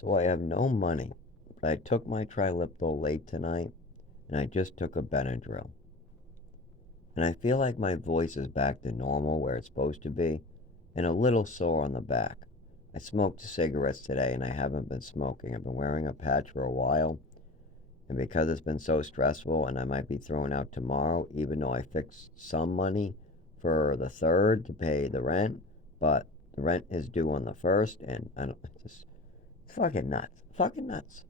So I have no money, but I took my Triliptol late tonight, and I just took a Benadryl. And I feel like my voice is back to normal where it's supposed to be, and a little sore on the back. I smoked cigarettes today, and I haven't been smoking. I've been wearing a patch for a while, and because it's been so stressful, and I might be thrown out tomorrow, even though I fixed some money for the third to pay the rent, but the rent is due on the first, and I don't just fucking nuts, fucking nuts.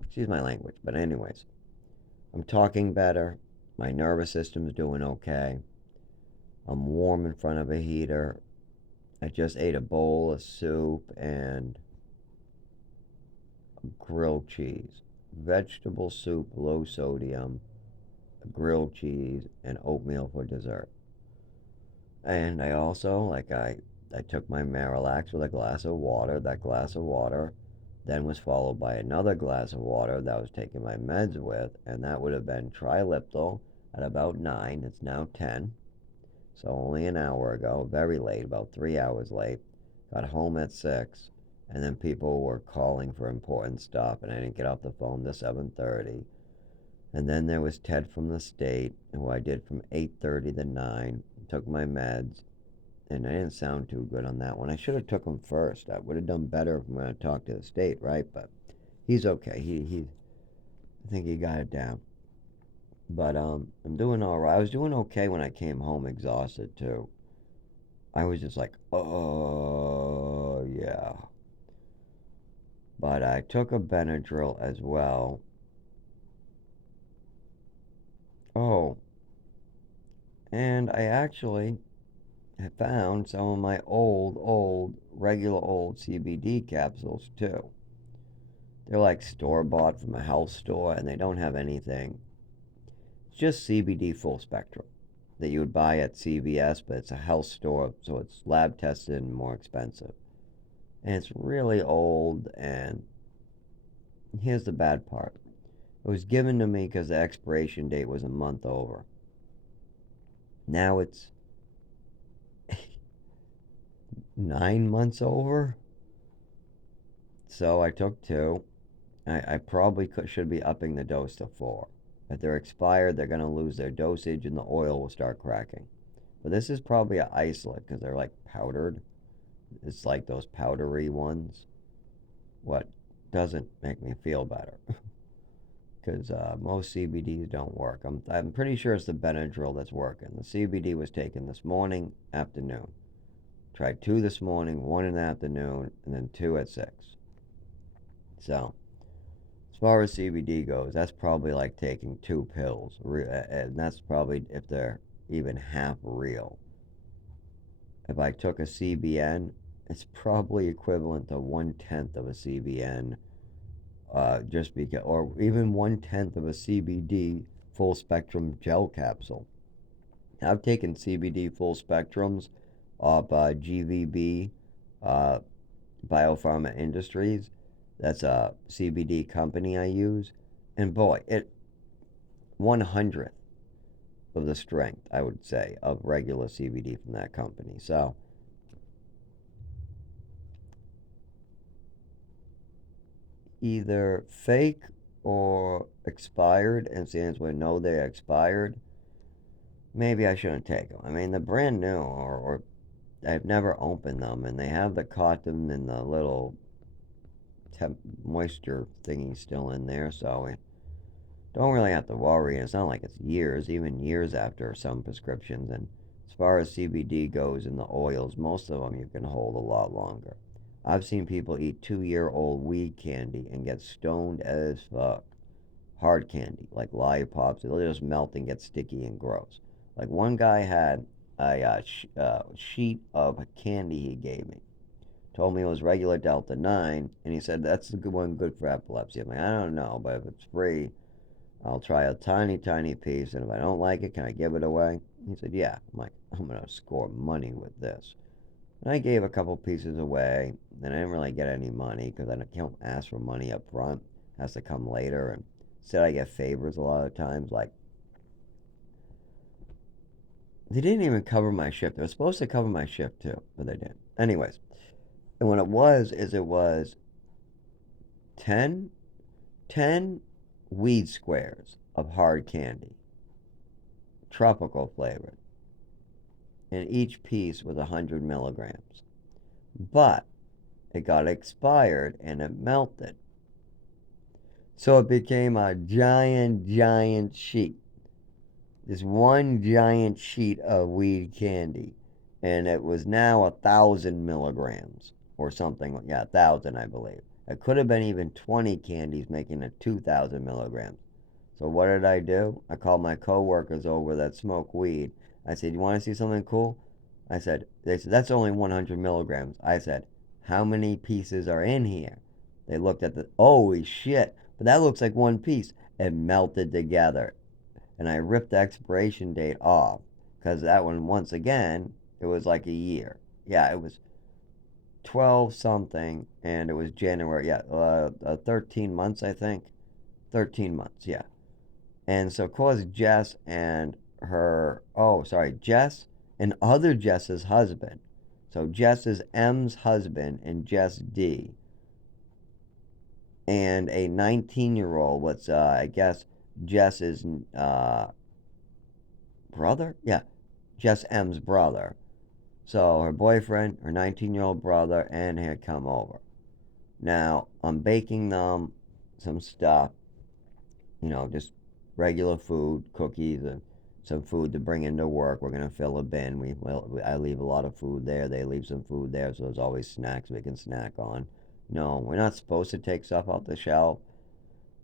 Excuse my language, but anyways, I'm talking better. My nervous system's doing okay. I'm warm in front of a heater. I just ate a bowl of soup and grilled cheese. Vegetable soup, low sodium, grilled cheese, and oatmeal for dessert. And I also, I took my Marilax with a glass of water. That glass of water then was followed by another glass of water that I was taking my meds with, and that would have been Triliptol at about 9. It's now 10. So only an hour ago, very late, about 3 hours late. Got home at 6, and then people were calling for important stuff, and I didn't get off the phone till 7:30. And then there was Ted from the state, who I did from 8:30 to 9. Took my meds, and I didn't sound too good on that one. I should have took him first. I would have done better when I talked to the state, right? But he's okay. I think he got it down. But I'm doing all right. I was doing okay when I came home, exhausted too. I was just like, oh yeah. But I took a Benadryl as well. Oh, and I actually found some of my regular old CBD capsules too. They're like store bought from a health store, and they don't have anything. It's just CBD full spectrum that you would buy at CVS, but it's a health store, so it's lab tested and more expensive. And it's really old, and here's the bad part. It was given to me because the expiration date was a month over. Now it's 9 months over. So I took two. I probably should be upping the dose to four. If they're expired, they're going to lose their dosage and the oil will start cracking. But this is probably an isolate because they're like powdered. It's like those powdery ones. What doesn't make me feel better because most CBDs don't work. I'm pretty sure it's the Benadryl that's working. The CBD was taken this morning, afternoon. Tried two this morning, one in the afternoon, and then two at 6. So, as far as CBD goes, that's probably like taking two pills, and that's probably if they're even half real. If I took a CBN, it's probably equivalent to 1/10 of a CBN, just because, or even 1/10 of a CBD full spectrum gel capsule. I've taken CBD full spectrums of GVB, uh, Biopharma Industries. That's a CBD company I use, and boy, it 1/100th of the strength, I would say, of regular CBD from that company. So either fake or expired, and since we know they're expired, maybe I shouldn't take them. I mean, they're brand new, or I've never opened them, and they have the cotton and the little moisture thingy still in there, so we don't really have to worry. It's not like it's years, even years after some prescriptions. And as far as CBD goes in the oils, most of them you can hold a lot longer. I've seen people eat 2-year-old weed candy and get stoned as fuck. Hard candy, like lollipops, it'll just melt and get sticky and gross. Like one guy had a sheet of candy he gave me. Told me it was regular Delta 9, and he said that's the good one, good for epilepsy. I'm like, I don't know, but if it's free, I'll try a tiny, tiny piece, and if I don't like it, can I give it away? He said, yeah. I'm like, I'm going to score money with this. And I gave a couple pieces away, and I didn't really get any money because I can't ask for money up front. It has to come later. And instead, I get favors a lot of times. Like, they didn't even cover my shift. They were supposed to cover my shift too, but they didn't. Anyways, and what it was is it was 10, 10 weed squares of hard candy, tropical flavored, and each piece was 100 milligrams. But it got expired and it melted. So it became a giant sheet. This one giant sheet of weed candy. And it was now 1,000 milligrams or something. Yeah, 1,000, I believe. It could have been even 20 candies making it 2,000 milligrams. So what did I do? I called my coworkers over that smoke weed. I said, "You want to see something cool?" They said, "That's only 100 milligrams." I said, "How many pieces are in here?" They looked at holy shit, but that looks like one piece. It melted together. And I ripped the expiration date off because that one, once again, it was like a year. Yeah, it was 12 something and it was January. Yeah, 13 months, I think. 13 months, yeah. And so, of course, Jess and Jess and other Jess's husband. So Jess is M's husband and Jess D. And a 19-year-old, what's, I guess, Jess's brother? Yeah, Jess M's brother. So her boyfriend, her 19-year-old brother, and he had come over. Now, I'm baking them some stuff, just regular food, cookies, and some food to bring into work. We're gonna fill a bin. I leave a lot of food there. They leave some food there, so there's always snacks we can snack on. No, we're not supposed to take stuff off the shelf.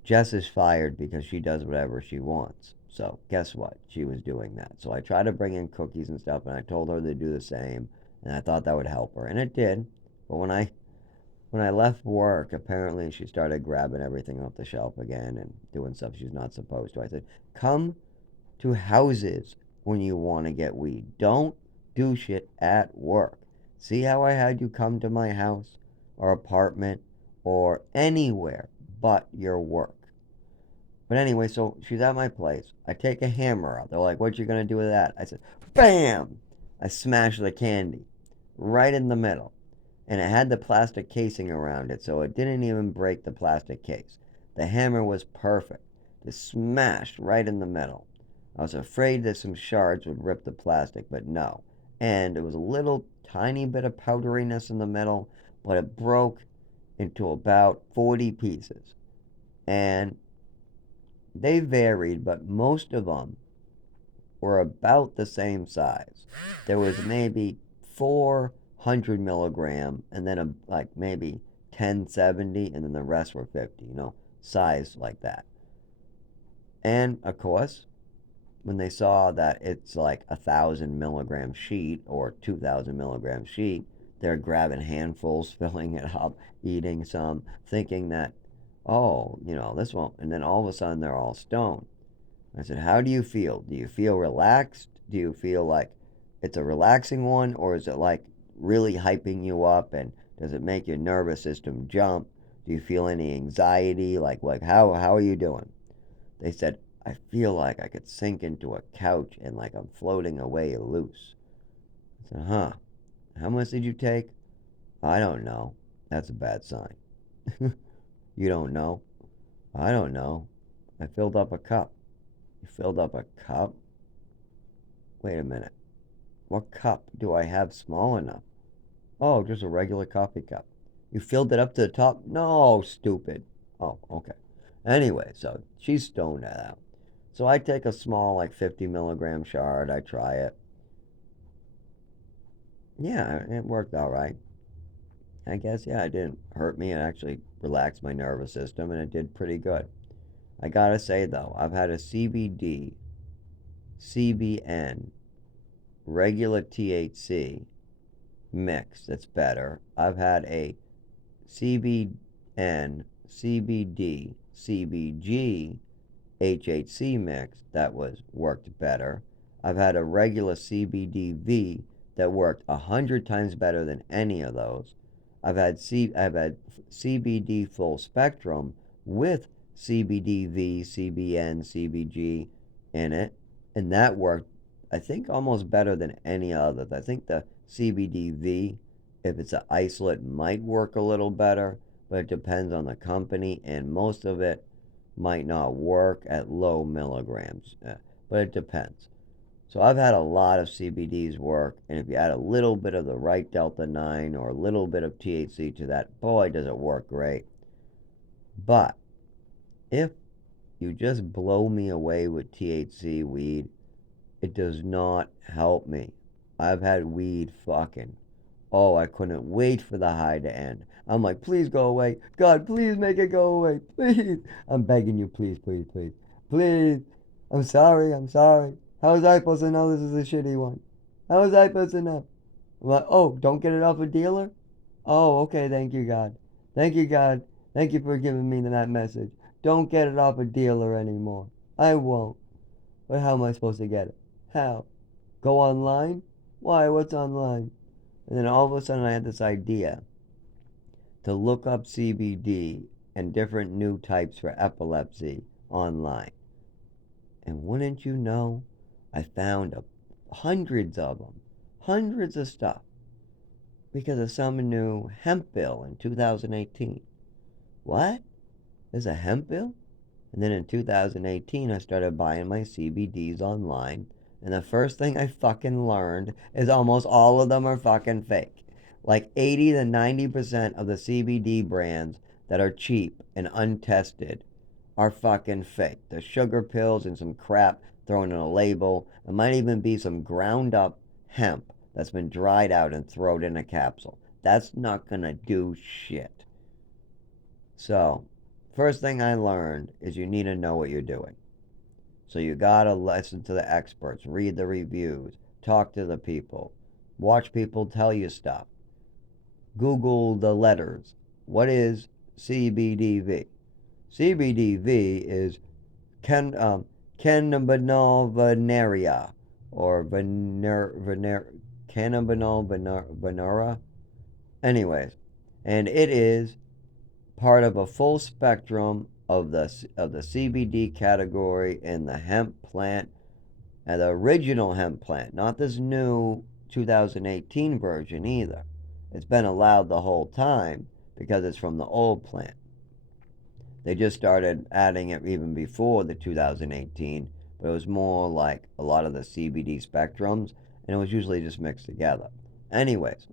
Jess is fired because she does whatever she wants. So guess what? She was doing that. So I tried to bring in cookies and stuff, and I told her to do the same, and I thought that would help her, and it did. But when I left work, apparently she started grabbing everything off the shelf again and doing stuff she's not supposed to. I said, "Come to houses when you want to get weed. Don't do shit at work. See how I had you come to my house or apartment or anywhere but your work." But anyway, so she's at my place. I take a hammer out. They're like, "What you gonna do with that?" I said, "Bam!" I smashed the candy right in the middle. And it had the plastic casing around it, so it didn't even break the plastic case. The hammer was perfect. Just smashed right in the middle. I was afraid that some shards would rip the plastic, but no. And it was a little tiny bit of powderiness in the middle, but it broke into about 40 pieces. And they varied, but most of them were about the same size. There was maybe 400 milligram, and then like maybe 1070, and then the rest were 50. Size like that. And of course, when they saw that it's like 1,000 milligram sheet or 2,000 milligram sheet, they're grabbing handfuls, filling it up, eating some, thinking that, oh, this won't. And then all of a sudden, they're all stoned. I said, "How do you feel? Do you feel relaxed? Do you feel like it's a relaxing one, or is it like really hyping you up? And does it make your nervous system jump? Do you feel any anxiety? Like how are you doing?" They said, "I feel like I could sink into a couch and like I'm floating away loose." I said, "Huh? How much did you take?" "I don't know." "That's a bad sign." "You don't know?" "I don't know. I filled up a cup." "You filled up a cup? Wait a minute. What cup do I have small enough?" "Oh, just a regular coffee cup." "You filled it up to the top?" "No, stupid." "Oh, okay." Anyway, so she's stoned out. So I take a small, like 50 milligram shard. I try it. Yeah, it worked all right. I guess, yeah, it didn't hurt me. It actually relaxed my nervous system, and it did pretty good. I gotta say, though, I've had a CBD, CBN, regular THC mix that's better. I've had a CBN, CBD, CBG, HHC mix that was worked better. I've had a regular CBDV that worked 100 times better than any of those. I've had CBD full spectrum with CBDV, CBN, CBG in it, and that worked, I think, almost better than any other. I think the CBDV, if it's an isolate, might work a little better, but it depends on the company, and most of it might not work at low milligrams, but it depends. So I've had a lot of CBDs work, and if you add a little bit of the right Delta 9 or a little bit of THC to that, boy, does it work great. But if you just blow me away with THC weed, it does not help me. I've had weed fucking. Oh, I couldn't wait for the high to end. I'm like, please go away. God, please make it go away. Please. I'm begging you, please, please, please. Please. I'm sorry, I'm sorry. How was I supposed to know this is a shitty one? How was I supposed to know? I'm like, oh, don't get it off a dealer? Oh, okay, thank you, God. Thank you, God. Thank you for giving me that message. Don't get it off a dealer anymore. I won't. But how am I supposed to get it? How? Go online? Why? What's online? And then all of a sudden I had this idea to look up CBD and different new types for epilepsy online. And wouldn't you know, I found hundreds of them, hundreds of stuff, because of some new hemp bill in 2018. What? There's a hemp bill? And then in 2018, I started buying my CBDs online. And the first thing I fucking learned is almost all of them are fucking fake. Like 80 to 90% of the CBD brands that are cheap and untested are fucking fake. They're sugar pills and some crap thrown in a label. It might even be some ground up hemp that's been dried out and thrown in a capsule. That's not gonna do shit. So, first thing I learned is you need to know what you're doing. So you gotta listen to the experts, read the reviews, talk to the people, watch people tell you stuff. Google the letters. What is CBDV? CBDV is cannabinoid or cannabinoid. Anyways, and it is part of a full spectrum of the CBD category in the hemp plant, and the original hemp plant, not this new 2018 version either. It's been allowed the whole time because it's from the old plant. They just started adding it even before the 2018, but it was more like a lot of the CBD spectrums, and it was usually just mixed together. Anyways,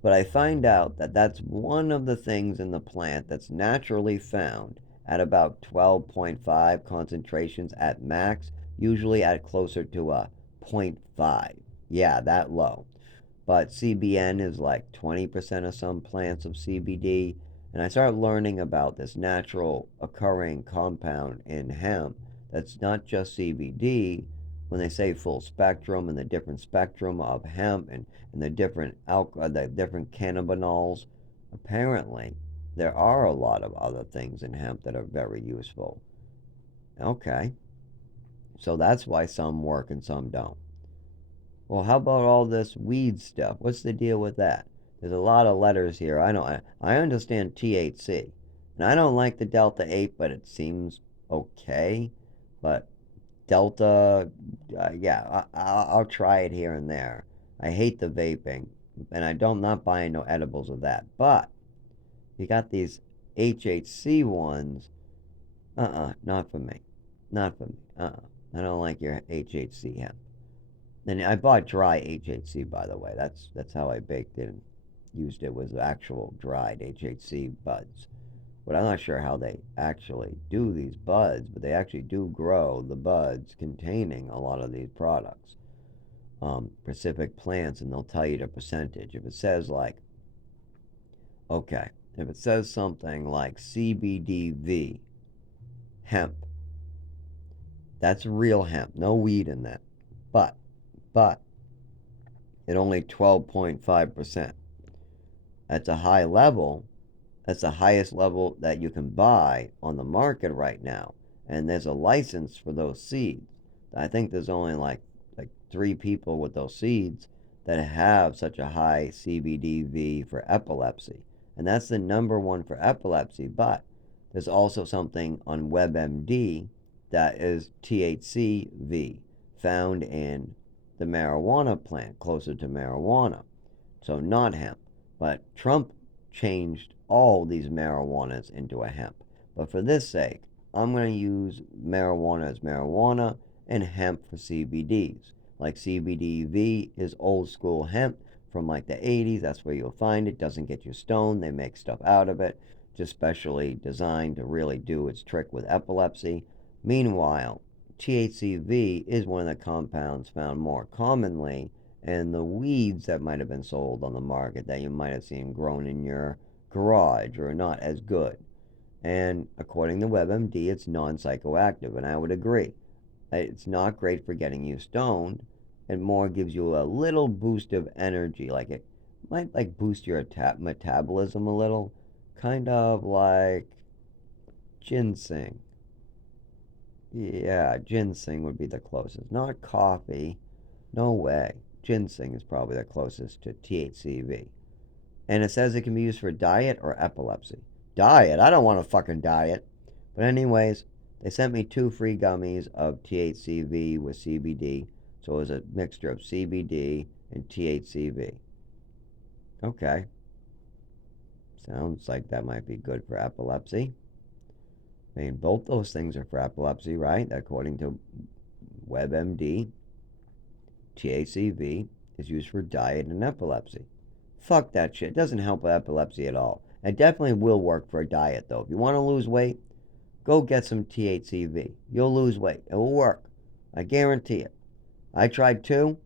but I find out that that's one of the things in the plant that's naturally found at about 12.5 concentrations at max, usually at closer to a zero point 0.5. Yeah, that low. But CBN is like 20% of some plants of CBD. And I started learning about this natural occurring compound in hemp that's not just CBD. When they say full spectrum and the different spectrum of hemp and the different cannabinoids, apparently there are a lot of other things in hemp that are very useful. Okay, so that's why some work and some don't. Well, how about all this weed stuff? What's the deal with that? There's a lot of letters here. I know. I understand THC, and I don't like the Delta 8, but it seems okay. But Delta, yeah, I'll try it here and there. I hate the vaping, and I'm not buying no edibles of that. But you got these HHC ones. Not for me. Not for me. I don't like your HHC hemp. And I bought dry HHC, by the way. That's how I baked it and used it, was actual dried HHC buds. But I'm not sure how they actually do these buds, but they actually do grow the buds containing a lot of these products. Specific plants, and they'll tell you the percentage. If it says like, okay, if it says something like CBDV hemp, that's real hemp, no weed in that. But at only 12.5%. That's a high level. That's the highest level that you can buy on the market right now. And there's a license for those seeds. I think there's only like 3 people with those seeds that have such a high CBDV for epilepsy. And that's the number one for epilepsy. But there's also something on WebMD that is THCV, found in the marijuana plant, closer to marijuana. So not hemp. But Trump changed all these marijuanas into a hemp. But for this sake, I'm going to use marijuana as marijuana and hemp for CBDs. Like CBDV is old school hemp from like the 80s. That's where you'll find it. Doesn't get you stoned. They make stuff out of it, just specially designed to really do its trick with epilepsy. Meanwhile, THCV is one of the compounds found more commonly in the weeds that might have been sold on the market that you might have seen grown in your garage or not as good. And according to WebMD, it's non psychoactive, and I would agree. It's not great for getting you stoned. It more gives you a little boost of energy, like it might like boost your metabolism a little, kind of like ginseng. Yeah, ginseng would be the closest. Not coffee. No way. Ginseng is probably the closest to THCV. And it says it can be used for diet or epilepsy. Diet? I don't want a fucking diet. But, anyways, they sent me 2 free gummies of THCV with CBD. So it was a mixture of CBD and THCV. Okay. Sounds like that might be good for epilepsy. I mean, both those things are for epilepsy, right? According to WebMD, THCV is used for diet and epilepsy. Fuck that shit. It doesn't help with epilepsy at all. It definitely will work for a diet, though. If you want to lose weight, go get some THCV. You'll lose weight. It will work. I guarantee it. I tried 2,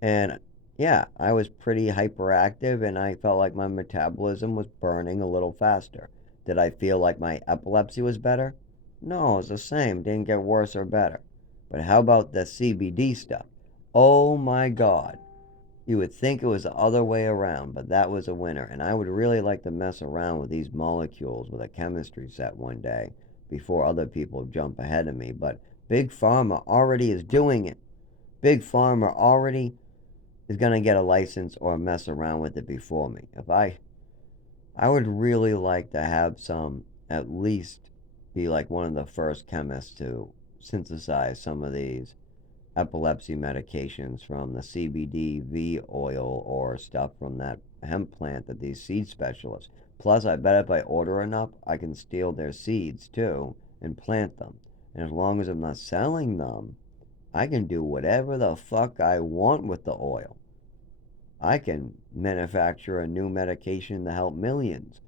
and yeah, I was pretty hyperactive, and I felt like my metabolism was burning a little faster. Did I feel like my epilepsy was better? No, it was the same. Didn't get worse or better. But how about the CBD stuff? Oh my God. You would think it was the other way around, but that was a winner. And I would really like to mess around with these molecules with a chemistry set one day before other people jump ahead of me. But Big Pharma already is doing it. Big Pharma already is going to get a license or mess around with it before me. I would really like to have some, at least be like one of the first chemists to synthesize some of these epilepsy medications from the CBD oil or stuff from that hemp plant that these seed specialists. Plus, I bet if I order enough, I can steal their seeds too and plant them. And as long as I'm not selling them, I can do whatever the fuck I want with the oil. I can manufacture a new medication to help millions.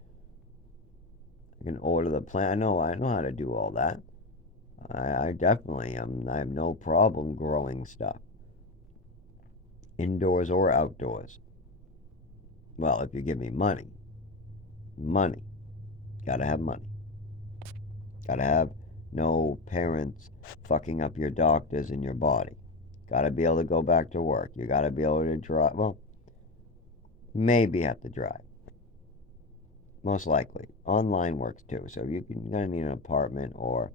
I can order the plant. I know how to do all that. I definitely am. I have no problem growing stuff, indoors or outdoors. Well, if you give me money, money, gotta have money. Gotta have no parents fucking up your doctors and your body. Gotta be able to go back to work. You gotta be able to drive. Well, maybe have to drive. Most likely. Online works too. So you're gonna need an apartment or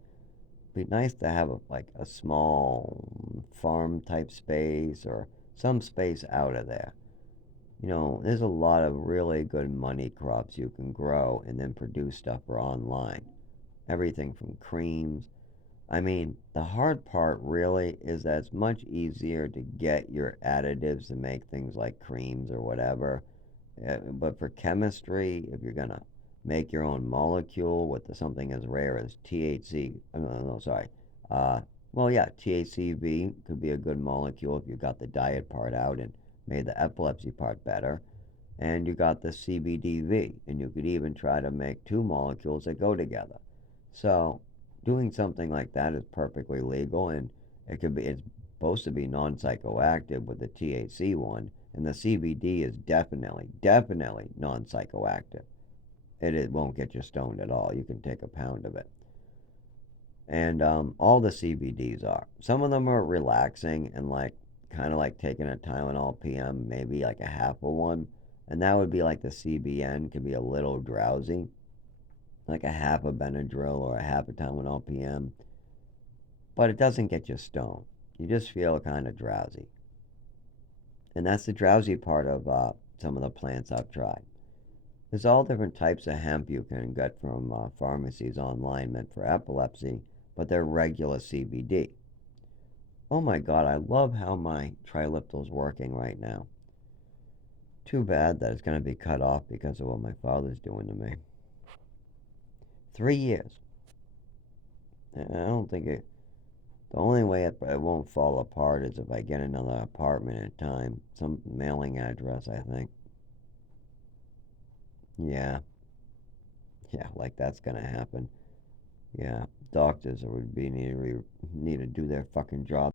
be nice to have like a small farm type space or some space out of there. There's a lot of really good money crops you can grow and then produce stuff for online. Everything from creams. I mean, the hard part really is that it's much easier to get your additives to make things like creams or whatever. But for chemistry, if you're going to make your own molecule with something as rare as THC, no, sorry. Uh, well, yeah, THCV could be a good molecule if you got the diet part out and made the epilepsy part better. And you got the CBDV, and you could even try to make 2 molecules that go together. So, doing something like that is perfectly legal, and it's supposed to be non psychoactive with the THC one, and the CBD is definitely non psychoactive. It won't get you stoned at all. You can take a pound of it. And all the CBDs are. Some of them are relaxing and like kind of like taking a Tylenol PM, maybe like a half of one. And that would be like the CBN, could be a little drowsy, like a half a Benadryl or a half a Tylenol PM. But it doesn't get you stoned. You just feel kind of drowsy. And that's the drowsy part of some of the plants I've tried. There's all different types of hemp you can get from pharmacies online meant for epilepsy, but they're regular CBD. Oh my God, I love how my Triliptal's working right now. Too bad that it's going to be cut off because of what my father's doing to me. 3 years. And I don't think it. The only way it won't fall apart is if I get another apartment in time. Some mailing address, I think. Yeah. Yeah, like that's going to happen. Yeah. Doctors would be need to do their fucking job